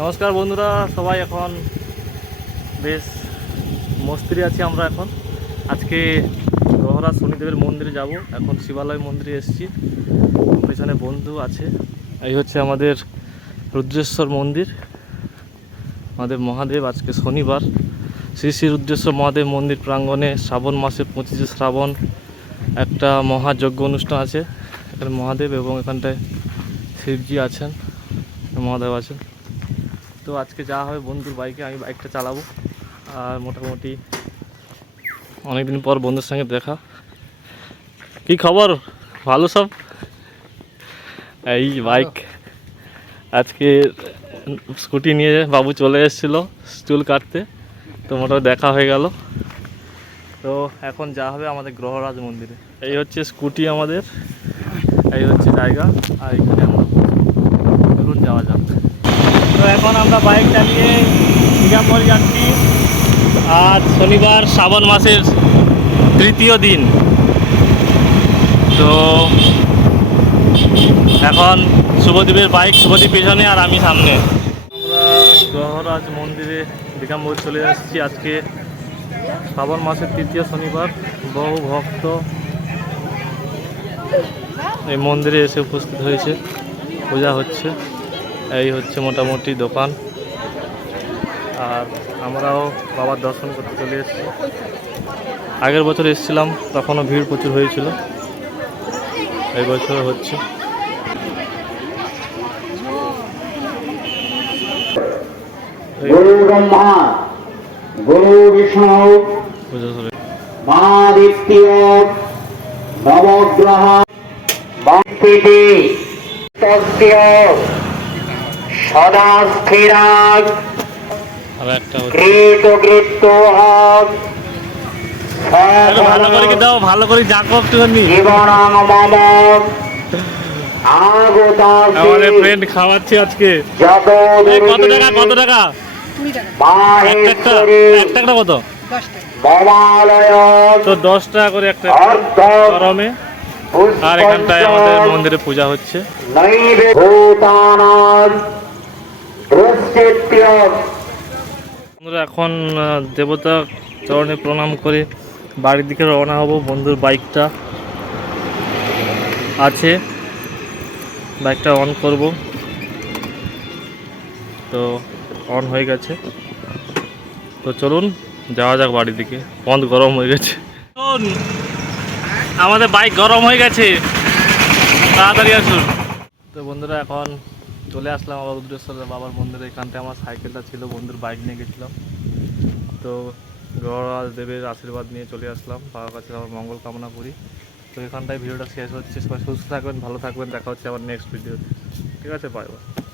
নমস্কার বন্ধুরা, সবাই এখন বেশ মস্তিরে আছি আমরা এখন। আজকে গহরা শনিদেবের মন্দিরে যাব, এখন শিবালয় মন্দিরে এসেছি। পেছনে বন্ধু আছে, এই হচ্ছে আমাদের রুদ্রেশ্বর মন্দির। আমাদের মহাদেব, আজকে শনিবার। শ্রী শ্রী রুদ্রেশ্বর মহাদেব মন্দির প্রাঙ্গণে শ্রাবণ মাসে পঁচিশে শ্রাবণ একটা মহাযজ্ঞ অনুষ্ঠান আছে। এখানে মহাদেব এবং এখানটায় শিবজি আছেন, মহাদেব আছেন। তো আজকে যাওয়া হবে বন্ধুর বাইকে আমি বাইকটা চালাবো। আর মোটামুটি অনেকদিন পর বন্ধুর সঙ্গে দেখা। কি খবর? ভালো সব? এই বাইক আজকে স্কুটি নিয়ে বাবু চলে এসেছিল চুল কাটতে। তো মোটামুটি দেখা হয়ে গেল। তো এখন যা হবে আমাদের গ্রহরাজ মন্দিরে। এই হচ্ছে স্কুটি আমাদের। এই হচ্ছে জায়গা। আর এখানে আমরা চলুন যাওয়া যাক। এখন আমরা বাইক চালিয়ে নিজামপুর যাচ্ছি। আজ শনিবার, শ্রাবণ মাসের তৃতীয় দিন। তো এখন শুভদীপের বাইক শুভদীপ পেছনে আর আমি সামনে। আমরা গ্রহরাজ মন্দিরে দিগাম্বর চলে আসছি আজকে। শ্রাবণ মাসের তৃতীয় শনিবার, বহু ভক্ত এই মন্দিরে এসে উপস্থিত হয়েছে। পূজা হচ্ছে। এই হচ্ছে মোটামুটি দোকান। আর আমরাও বাবার দর্শন করতে চলে এসেছি। আগের বছর এসেছিলাম, তখনও ভিড় প্রচুর হয়েছিল। এই বছর হচ্ছে। গুরু ব্রহ্মা গুরু বিষ্ণু নবগ্রহ সদা স্থিরাগ আর কৃত কৃত আরে ভালো করে কি দাও ভালো করে জাঁকো একটুখানি। জীবনাং মম আমাদের ফ্রেন্ড খাওয়াচ্ছে আজকে। কত টাকা কত টাকা? একটা একটা একটা একটা কত? তো দশ টাকা করে একটা গরমে। আর এখানটায় আমাদের মন্দিরে পূজা হচ্ছে। আমরা এখন দেবতা চরণে প্রণাম করে বাড়ির দিকে রওনা হব, বন্ধুর বাইকটা আছে, বাইকটা অন করব। তো অন হয়ে গেছে। তো চলুন, যাওয়া যাক বাড়ির দিকে। বন্ধ গরম হয়ে গেছে। আমাদের বাইক গরম হয়ে গেছে। তাড়াতাড়ি আসুন। তো বন্ধুরা, এখন চলে আসলাম আবার উদ্দেশ্য বাবার বন্ধুর এখানতে আমার সাইকেলটা ছিল, বন্ধুর বাইক নিয়ে গেছিলাম। তো গড়াল দেবের আশীর্বাদ নিয়ে চলে আসলাম। বাবার কাছে আমার মঙ্গল কামনা করি। তো এখানটায় ভিডিওটা শেষ হচ্ছে। সবাই সুস্থ থাকবেন, ভালো থাকবেন। দেখা হচ্ছে আবার নেক্সট ভিডিও ঠিক আছে বাই বাই